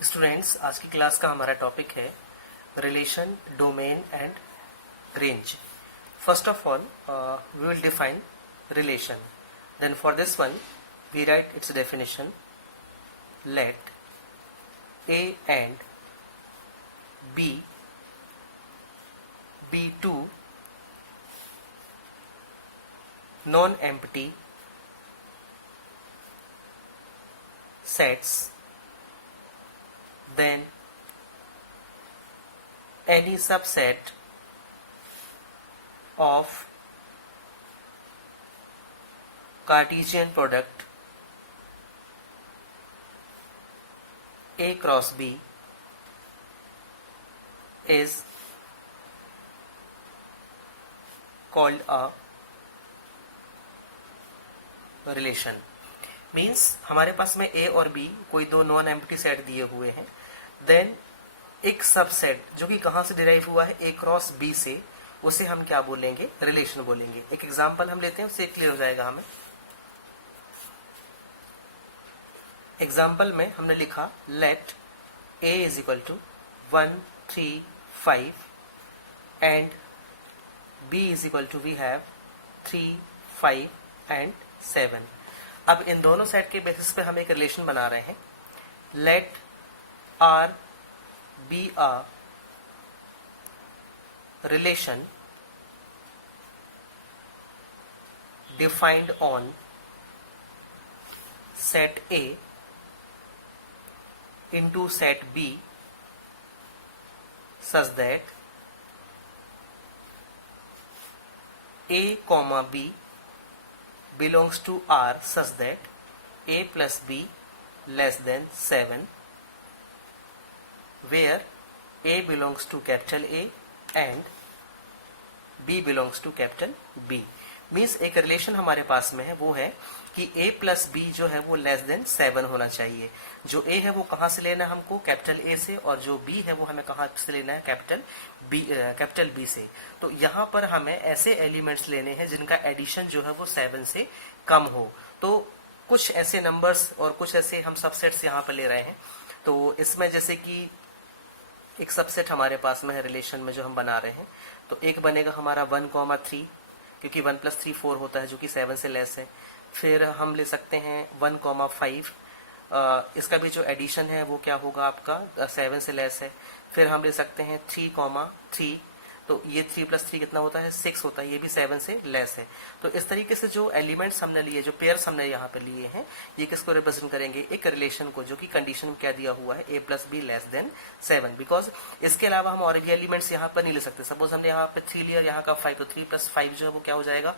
Students, आज की class का हमारा टॉपिक है relation, domain and range. First of all, we will define relation. Then for this one, we write its definition. Let A and B be two non-empty sets, then any subset of Cartesian product A cross B is called a relation. Means हमारे पास में A और B कोई दो non empty set दिए हुए हैं, then एक subset जो कि कहां से डिराइव हुआ है, A क्रॉस B से, उसे हम क्या बोलेंगे, रिलेशन बोलेंगे. एक एग्जांपल हम लेते हैं, उससे क्लियर हो जाएगा हमें. एग्जाम्पल में हमने लिखा let A is equal to 1 3 5 and B is equal to we have 3 5 and 7. अब इन दोनों सेट के बेसिस पे हम एक रिलेशन बना रहे हैं. Let R be a relation defined on set A into set B such that A comma B belongs to R such that A plus B less than 7, where A belongs to capital A and B belongs to capital B. Means एक relation हमारे पास में है, वो है कि A plus B जो है वो लेस देन 7 होना चाहिए. जो A है वो कहां से लेना है हमको, कैपिटल A से, और जो B है वो हमें कहां से लेना है, कैपिटल B से. तो यहाँ पर हमें ऐसे एलिमेंट्स लेने हैं जिनका एडिशन जो है वो 7 से कम हो. तो कुछ ऐसे नंबर्स और कुछ ऐसे हम सबसेट्स यहाँ पर ले रहे हैं. तो इसमें जैसे कि एक सबसेट हमारे पास में है रिलेशन में जो हम बना रहे हैं, तो एक बनेगा हमारा 1,3, क्योंकि 1 + 3 4 होता है, जो कि 7 से लेस है. फिर हम ले सकते हैं 1,5, इसका भी जो एडिशन है वो क्या होगा आपका, 7 से लेस है. फिर हम ले सकते हैं 3,3, तो ये 3 + 3 कितना होता है, 6 होता है, ये भी 7 से लेस है. तो इस तरीके से जो एलिमेंट्स हमने लिए, जो पेयर्स हमने यहाँ पे लिए हैं, ये किसको रिप्रेजेंट करेंगे, एक रिलेशन को, जो कि कंडीशन में क्या दिया हुआ है, A + B less than 7. Because इसके अलावा हम और भी एलिमेंट्स यहाँ पर नहीं ले सकते. सपोज हमने यहाँ पे 3 लिया, यहाँ का 5, तो 3 + 5 जो है वो क्या हो जाएगा,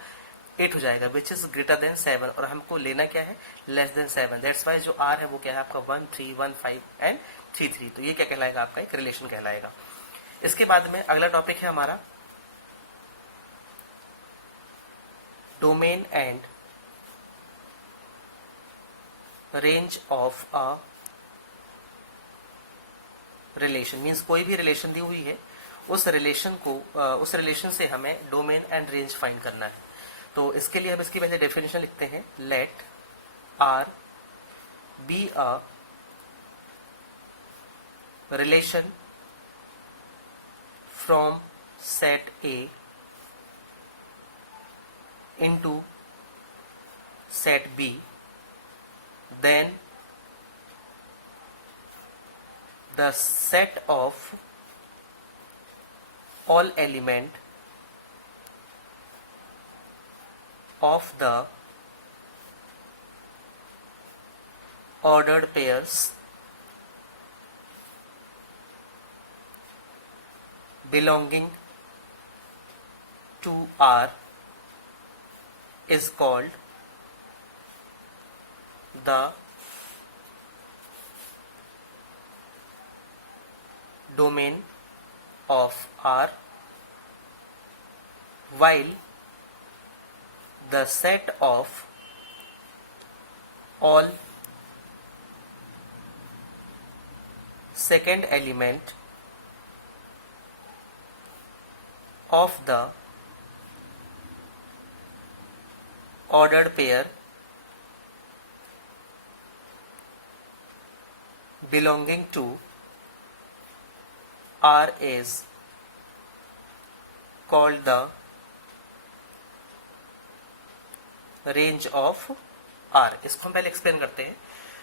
8 हो जाएगा, विच इज ग्रेटर देन 7, और हमको लेना क्या है, लेस देन 7. दैट्स वाई जो R है वो क्या है आपका 1 3 1 5 एंड 3 3. तो ये क्या कहलाएगा, आपका एक रिलेशन कहलाएगा. इसके बाद में अगला टॉपिक है हमारा domain and range of a relation. Means कोई भी रिलेशन दी हुई है, उस रिलेशन से हमें डोमेन एंड रेंज फाइंड करना है. तो इसके लिए हम इसकी पहले डेफिनेशन लिखते हैं. Let R be a relation from set A into set B, then the set of all element of the ordered pairs belonging to R is called the domain of R, while the set of all second element of the ordered pair belonging to R is called the range of R। इसको हम पहले explain करते हैं।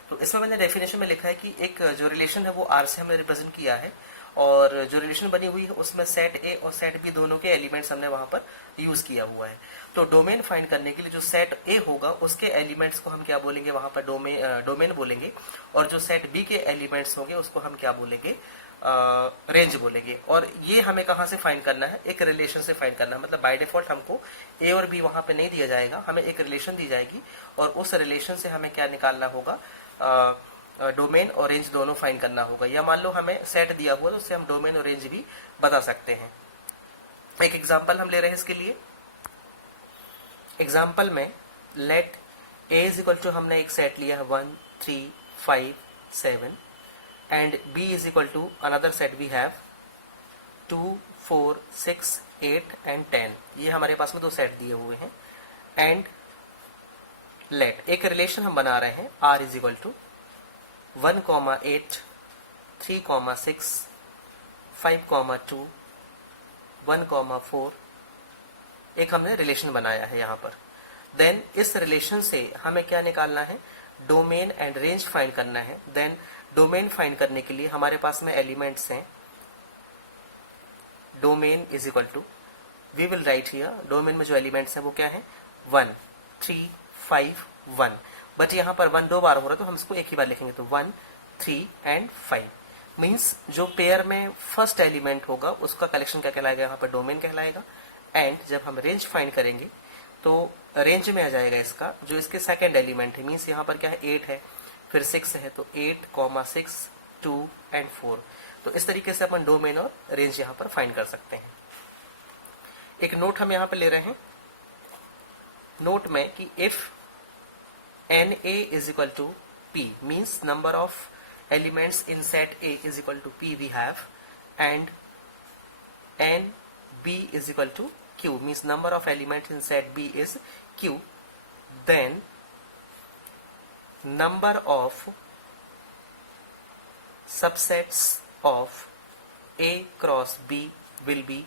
तो इसमें मैंने definition में लिखा है कि एक जो रिलेशन है वो R से हमने रिप्रेजेंट किया है, और जो रिलेशन बनी हुई है उसमें सेट ए और सेट बी दोनों के एलिमेंट्स हमने वहां पर यूज किया हुआ है। तो डोमेन फाइंड करने के लिए जो सेट ए होगा उसके एलिमेंट्स को हम क्या बोलेंगे, वहां पर डोमेन बोलेंगे, और जो सेट बी के एलिमेंट्स होंगे उसको हम क्या बोलेंगे, रेंज बोलेंगे। और ये हमें कहाँ से फाइंड करना है, एक रिलेशन से फाइंड करना है। मतलब बाय डिफॉल्ट हमको ए और बी वहां पे नहीं दिया जाएगा, हमें एक रिलेशन दी जाएगी, और उस रिलेशन से हमें क्या निकालना होगा, डोमेन और रेंज दोनों फाइंड करना होगा। या मान लो हमें सेट दिया हुआ तो उससे हम डोमेन और रेंज भी बता सकते हैं। एक एग्जांपल हम ले रहे हैं इसके लिए। एग्जांपल में let A is equal to, हमने एक सेट लिया है 1 3 5 7, and B is equal to another set we have 2 4 6 8 and 10। ये हमारे पास में दो सेट दिए हुए हैं। एंड लेट एक रिलेशन हम बना रहे हैं, आर इज इक्वल टू 1,8 3,6 5,2 1,4, एक हमने रिलेशन बनाया है यहाँ पर। देन इस रिलेशन से हमें क्या निकालना है, डोमेन एंड रेंज फाइंड करना है। देन डोमेन फाइंड करने के लिए हमारे पास में एलिमेंट्स हैं, domain is equal to, we will write here, domain में जो एलिमेंट्स हैं वो क्या है, 1 3 5 1, बट यहाँ पर 1 दो बार हो रहा है तो हम इसको एक ही बार लिखेंगे। तो 1 3 एंड 5 मीन्स जो पेयर में फर्स्ट एलिमेंट होगा उसका कलेक्शन क्या कहलाएगा, यहाँ पर डोमेन कहलाएगा। एंड जब हम रेंज फाइंड करेंगे तो रेंज में आ जाएगा इसका जो इसके सेकंड एलिमेंट है, मीन्स यहाँ पर क्या है 8 है, फिर 6 है, तो 8, 6 2 एंड 4। तो इस तरीके से अपन डोमेन और रेंज यहाँ पर फाइंड कर सकते हैं। एक नोट हम यहाँ पर ले रहे हैं, नोट में कि if NA is equal to P means number of elements in set A is equal to P we have, and NB is equal to Q means number of elements in set B is Q, then number of subsets of A cross B will be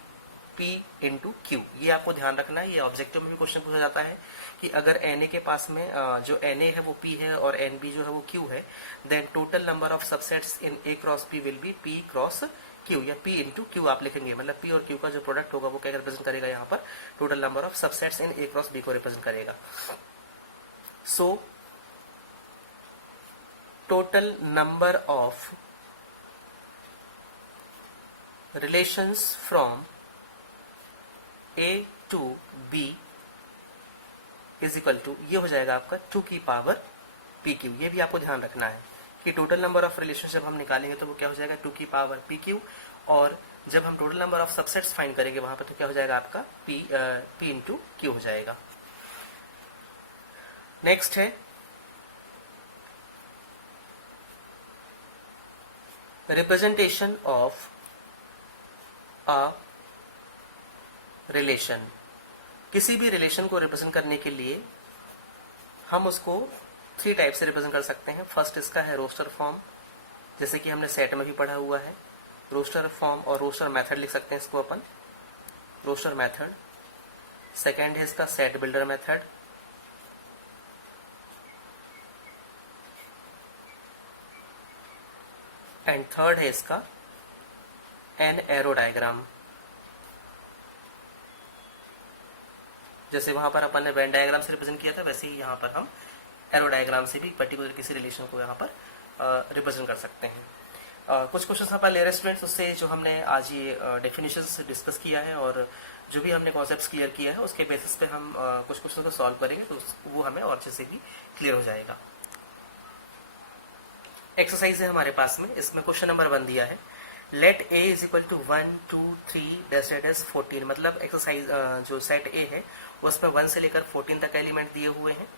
P into Q। ये आपको ध्यान रखना है, ये objective में भी question पूछा जाता है कि अगर Na के पास में जो Na है वो P है और Nb जो है वो Q है, then total number of subsets in A cross P will be P cross Q, या P इंटू Q आप लिखेंगे। मतलब P और Q का जो प्रोडक्ट होगा वो क्या रिप्रेजेंट करेगा, यहाँ पर total number of subsets in A cross B को रिप्रेजेंट करेगा। So total number of relations from A to B is equal to, ये हो जाएगा आपका 2 की पावर PQ। ये भी आपको ध्यान रखना है कि टोटल नंबर ऑफ रिलेशनशिप हम निकालेंगे तो वो क्या हो जाएगा 2 की पावर PQ, और जब हम total number of subsets find करेंगे वहां पर तो क्या हो जाएगा आपका P इंटू Q हो जाएगा। नेक्स्ट है रिप्रेजेंटेशन ऑफ अ रिलेशन। किसी भी रिलेशन को रिप्रेजेंट करने के लिए हम उसको 3 टाइप से रिप्रेजेंट कर सकते हैं। फर्स्ट इसका है रोस्टर फॉर्म, जैसे कि हमने सेट में भी पढ़ा हुआ है। रोस्टर फॉर्म और रोस्टर मेथड लिख सकते हैं इसको अपन, रोस्टर मेथड। सेकेंड है इसका set builder method. And third है इसका एन एरो डायग्राम। जैसे वहां पर अपन ने वेन डायग्राम से रिप्रेजेंट किया था, वैसे ही यहाँ पर हम एरो डायग्राम से भी पर्टिकुलर किसी रिलेशन को यहाँ पर रिप्रेजेंट कर सकते हैं। कुछ क्वेश्चन अपन ले रहे स्टूडेंट्स, उससे जो हमने आज ये डेफिनेशंस डिस्कस किया है और जो भी हमने कॉन्सेप्ट्स क्लियर किया है उसके बेसिस पे हम कुछ क्वेश्चन को सॉल्व करेंगे, तो वो हमें और अच्छे से भी क्लियर हो जाएगा। एक्सरसाइज है हमारे पास में, इसमें क्वेश्चन नंबर 1 दिया है, let A is equal to 1 2 3 14। मतलब एक्सरसाइज जो सेट A है उसमें 1 से लेकर 14 तक एलिमेंट दिए हुए हैं।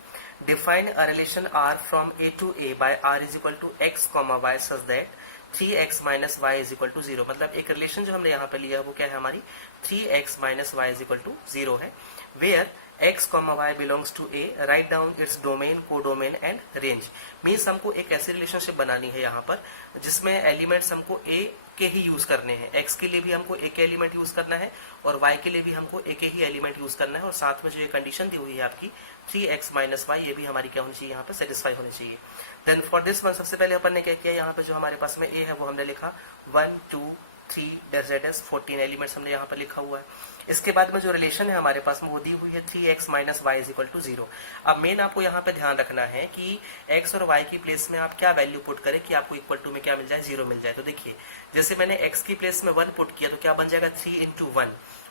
Define a relation R from A to A by R is equal to x, y such that 3x minus y is equal to 0। मतलब एक रिलेशन जो हमने यहाँ पे लिया वो क्या है हमारी 3x minus y is equal to 0 है, where x, y belongs to A, write down its domain, codomain and range. Means हमको एक ऐसी रिलेशनशिप बनानी है यहाँ पर जिसमें एलिमेंट्स हमको A के ही यूज करने हैं। x के लिए भी हमको A के एलिमेंट यूज करना है और y के लिए भी हमको A के ही एलिमेंट यूज करना है, और साथ में जो ये कंडीशन दी हुई है आपकी 3x - y, ये भी हमारी क्या होनी चाहिए यहाँ पर सेटिस्फाई होनी चाहिए। देन फॉर दिस वन सबसे पहले अपन ने क्या किया, यहाँ पे जो हमारे पास में A है वो हमने लिखा 1 2 3 - 14 एलिमेंट्स हमने यहाँ पर लिखा हुआ है। इसके बाद में जो रिलेशन है हमारे पास में वो दी हुई है 3x - y = 0। अब मेन आपको यहाँ पे ध्यान रखना है कि x और y की प्लेस में आप क्या वैल्यू पुट करें कि आपको इक्वल टू में क्या मिल जाए, 0 मिल जाए। तो देखिए जैसे मैंने x की प्लेस में 1 पुट किया तो क्या बन जाएगा 3 × 1,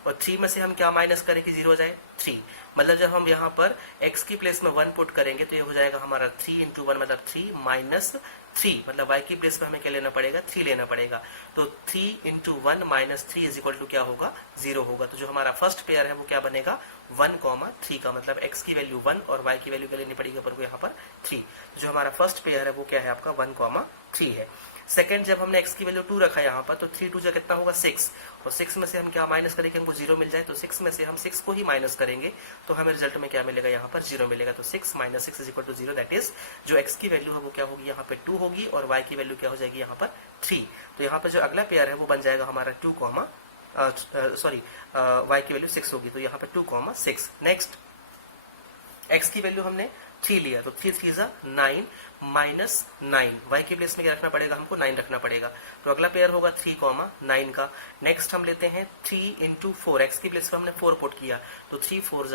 और 3 में से हम क्या माइनस करें कि 0 हो जाए 3। मतलब जब हम यहाँ पर x की प्लेस में 1 पुट करेंगे तो ये हो जाएगा हमारा 3 × 1 मतलब 3 - 3, मतलब y की प्लेस पे हमें क्या लेना पड़ेगा 3 लेना पड़ेगा। तो 3 × 1 - 3 = क्या होगा 0 होगा। तो जो हमारा फर्स्ट पेयर है वो क्या बनेगा 1, 3 का, मतलब x की वैल्यू 1 और y की वैल्यू क्या लेनी पड़ेगी अपन को यहाँ पर 3। जो हमारा फर्स्ट पेयर है वो क्या है आपका 1, 3 है। सेकंड जब हमने x की वैल्यू 2 रखा यहाँ पर तो 3 2 कितना होगा 6, और 6 में से हम क्या माइनस करेंगे हमको 0 मिल जाए। तो 6 में से हम 6 को ही माइनस करेंगे तो हमें रिजल्ट में क्या मिलेगा यहाँ पर 0 मिलेगा। तो 6 - 6 = 0, दैट इज जो x की वैल्यू है वो क्या होगी यहाँ पे 2 होगी और y की वैल्यू क्या हो जाएगी यहाँ पर 3। तो यहाँ पर जो अगला पेयर है वो बन जाएगा हमारा 2, y की वैल्यू 6 होगी तो यहाँ पे 2, 6। नेक्स्ट x की वैल्यू हमने 3 लिया तो 3 3 = 9 - 9, y की प्लेस में क्या रखना पड़ेगा हमको 9 रखना पड़ेगा। तो अगला पेयर होगा 3, 9 का। नेक्स्ट हम लेते हैं 3 × 4, x की प्लेस पे हमने 4 पुट किया तो 3 4 =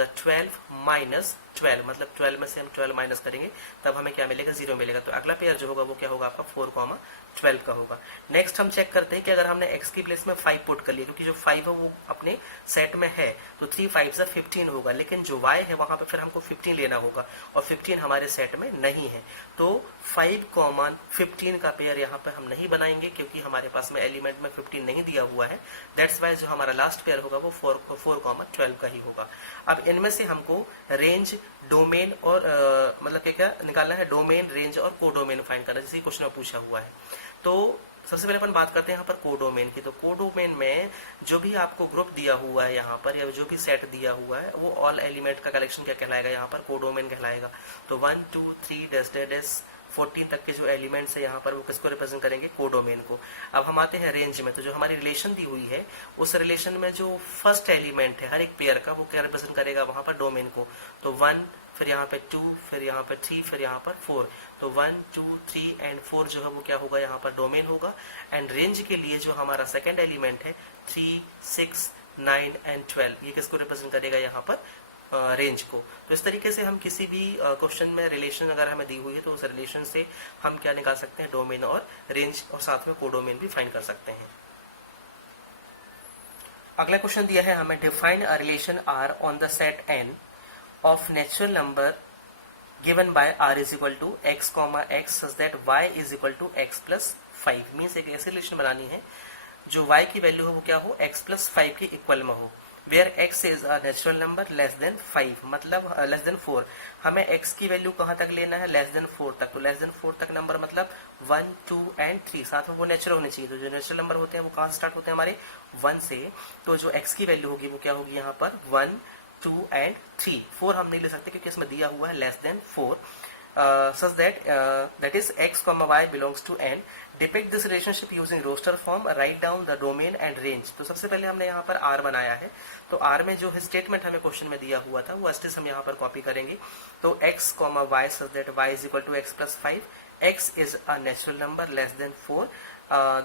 12 - 12, मतलब 12 में से हम 12 माइनस करेंगे तब हमें क्या मिलेगा 0 मिलेगा। तो अगला पेयर जो होगा वो क्या होगा आपका 4, 12 का होगा। नेक्स्ट हम चेक करते हैं कि अगर हमने x की प्लेस में 5 पुट कर लिया, क्योंकि जो 5 है वो अपने सेट में है तो 3 5 = 15 होगा, लेकिन जो y है वहां पे फिर हमको 15 लेना होगा और 15 हमारे सेट में नहीं है। तो 5, 15 का पेयर यहाँ पे हम नहीं बनाएंगे क्योंकि हमारे पास में एलिमेंट में 15 नहीं दिया हुआ है। दैट्स वाई जो हमारा लास्ट पेयर होगा वो 4, 12 का ही होगा। अब इनमें से हमको रेंज, डोमेन और मतलब क्या निकालना है, डोमेन, रेंज और कोडोमेन फाइंड करना, जैसे क्वेश्चन में पूछा हुआ है। तो सबसे पहले अपन बात करते हैं यहाँ पर कोडोमेन की। तो कोडोमेन में जो भी आपको ग्रुप दिया हुआ है यहाँ पर या जो भी सेट दिया हुआ है वो ऑल एलिमेंट का कलेक्शन क्या कहलाएगा यहाँ पर कोडोमेन कहलाएगा। तो 1 2 3 14 तक के जो एलिमेंट्स है यहाँ पर वो किसको रिप्रेजेंट करेंगे कोडोमेन को। अब हम आते हैं रेंज में। तो जो हमारी रिलेशन दी हुई है उस रिलेशन में जो फर्स्ट एलिमेंट है हर एक पेयर का वो क्या रिप्रेजेंट करेगा वहां पर डोमेन को। तो 1, फिर यहाँ पे 2, फिर यहाँ पे 3, फिर यहाँ पर 4। तो 1 2 3 एंड 4 जो है वो क्या होगा यहाँ पर डोमेन होगा। एंड रेंज के लिए जो हमारा सेकंड एलिमेंट है 3 6 9 एंड 12 ये किसको रिप्रेजेंट करेगा यहाँ पर रेंज को। तो इस तरीके से हम किसी भी क्वेश्चन में रिलेशन अगर हमें दी हुई है तो उस रिलेशन से हम क्या निकाल सकते हैं डोमेन और रेंज, और साथ में कोडोमेन भी फाइंड कर सकते हैं। अगला क्वेश्चन दिया है हमें, define a relation R on the set N of natural number given by R = x, x such that y = x + 5। Means एक ऐसी रिलेशन बनानी है जो y की वैल्यू हो वो क्या हो x + 5 के इक्वल में हो, where x is a natural number less than 5, मतलब लेस देन 4। हमें x की वैल्यू कहाँ तक लेना है लेस देन 4 तक। तो लेस देन 4 तक नंबर मतलब 1 2 एंड 3, साथ में वो नेचुरल होने चाहिए। तो जो नेचुरल नंबर होते हैं वो कहाँ स्टार्ट होते हैं हमारे 1 से। तो जो x की वैल्यू होगी वो क्या होगी यहाँ पर 1 2 एंड 3। 4 हम नहीं ले सकते क्योंकि इसमें दिया हुआ है less than 4। such that is x, y belongs to n. Depict this relationship using roster form. Write down the domain and range. तो सबसे पहले हमने यहाँ पर R बनाया है। तो R में जो स्टेटमेंट हमें क्वेश्चन में दिया हुआ था वो एस्टिस हम यहाँ पर कॉपी करेंगे। तो x, y such that y = x + 5. x is a natural number less than 4.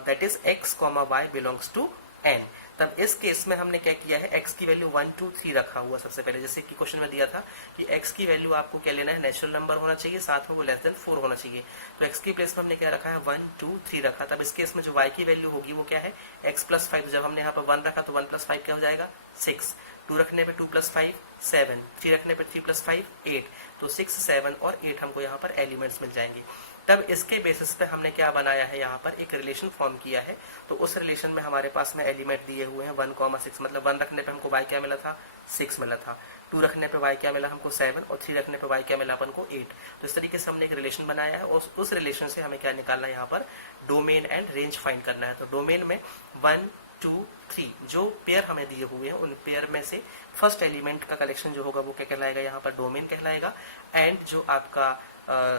That is x, y belongs to n. तब इस केस में हमने क्या किया है x की वैल्यू 1 2 3 रखा हुआ सबसे पहले, जैसे कि क्वेश्चन में दिया था कि x की वैल्यू आपको क्या लेना है नेचुरल नंबर होना चाहिए, साथ में वो लेस देन 4 होना चाहिए। तो x की प्लेस में हमने क्या रखा है 1 2 3 रखा। तब इस केस में जो y की वैल्यू होगी वो क्या है x + 5। जब हमने यहाँ पर 1 रखा तो 1 + 5 क्या हो जाएगा 6, 2 रखने पे 2 + 5 7, 3 रखने पे 3 + 5 8। तो 6 7 और 8 हमको यहाँ पर एलिमेंट्स मिल जाएंगे। तब इसके बेसिस पे हमने क्या बनाया है यहाँ पर एक रिलेशन फॉर्म किया है। तो उस रिलेशन में हमारे पास में एलिमेंट दिए हुए हैं 1, 6, मतलब 1 रखने पे हमको y क्या मिला था 6 मिला था, 2 रखने पे y क्या मिला हमको 7 और 3 रखने पे y क्या मिला अपन को 8। तो इस तरीके से हमने एक रिलेशन बनाया है और उस रिलेशन से हमें क्या निकालना है यहाँ पर डोमेन एंड रेंज फाइंड करना है। तो डोमेन में 1 2 3 जो पेयर हमें दिए हुए हैं उन पेयर में से फर्स्ट एलिमेंट का कलेक्शन जो होगा वो क्या कहलाएगा, यहाँ पर डोमेन कहलाएगा। एंड जो आपका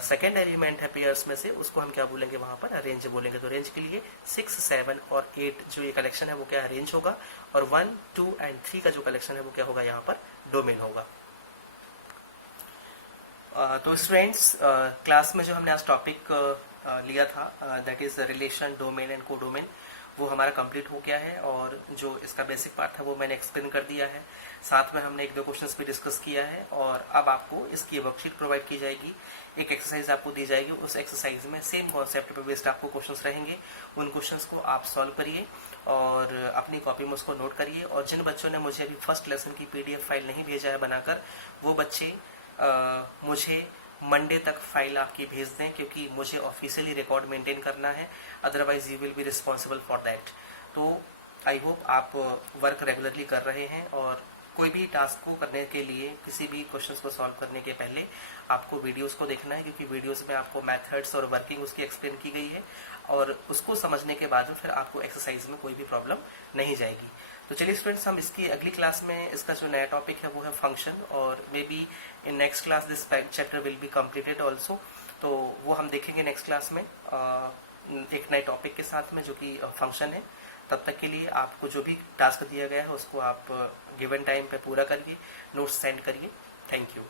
सेकेंड एलिमेंट है पेयर्स में से उसको हम क्या बोलेंगे, वहां पर रेंज बोलेंगे। तो रेंज के लिए 6 7 और 8 जो ये कलेक्शन है वो क्या रेंज होगा, और 1 2 एंड 3 का जो कलेक्शन है वो क्या होगा, यहाँ पर डोमेन होगा। तो स्टूडेंट्स क्लास में जो हमने आज टॉपिक लिया था that is relation, domain and codomain, वो हमारा कंप्लीट हो गया है। और जो इसका बेसिक पार्ट था वो मैंने एक्सप्लेन कर दिया है। साथ में हमने 1-2 क्वेश्चंस भी डिस्कस किया है। और अब आपको इसकी वर्कशीट प्रोवाइड की जाएगी, एक एक्सरसाइज आपको दी जाएगी। उस एक्सरसाइज में सेम कॉन्सेप्ट पे बेस्ड आपको क्वेश्चंस रहेंगे। उन क्वेश्चंस को आप सॉल्व करिए और अपनी कॉपी में उसको नोट करिए। और जिन बच्चों ने मुझे अभी फर्स्ट लेसन की PDF फाइल नहीं भेजा है बनाकर, वो बच्चे मुझे मंडे तक फाइल आपकी भेज दें, क्योंकि मुझे ऑफिशियली रिकॉर्ड मेंटेन करना है, otherwise you will be responsible for that. तो आई होप आप वर्क रेगुलरली कर रहे हैं, और कोई भी टास्क को करने के लिए, किसी भी क्वेश्चंस को सॉल्व करने के पहले आपको वीडियोस को देखना है, क्योंकि वीडियोस में आपको मेथड्स और वर्किंग उसकी एक्सप्लेन की गई है, और उसको समझने के बाद फिर आपको एक्सरसाइज में कोई भी प्रॉब्लम नहीं जाएगी। तो चलिए स्टूडेंट्स, हम इसकी अगली क्लास में इसका जो नया टॉपिक है वो है फंक्शन, और may be in next class this chapter will be completed also. तो वो हम देखेंगे नेक्स्ट क्लास में एक नए टॉपिक के साथ में, जो कि फंक्शन है। तब तक के लिए आपको जो भी टास्क दिया गया है उसको आप गिवन टाइम पे पूरा करिए, नोट्स सेंड करिए। Thank you.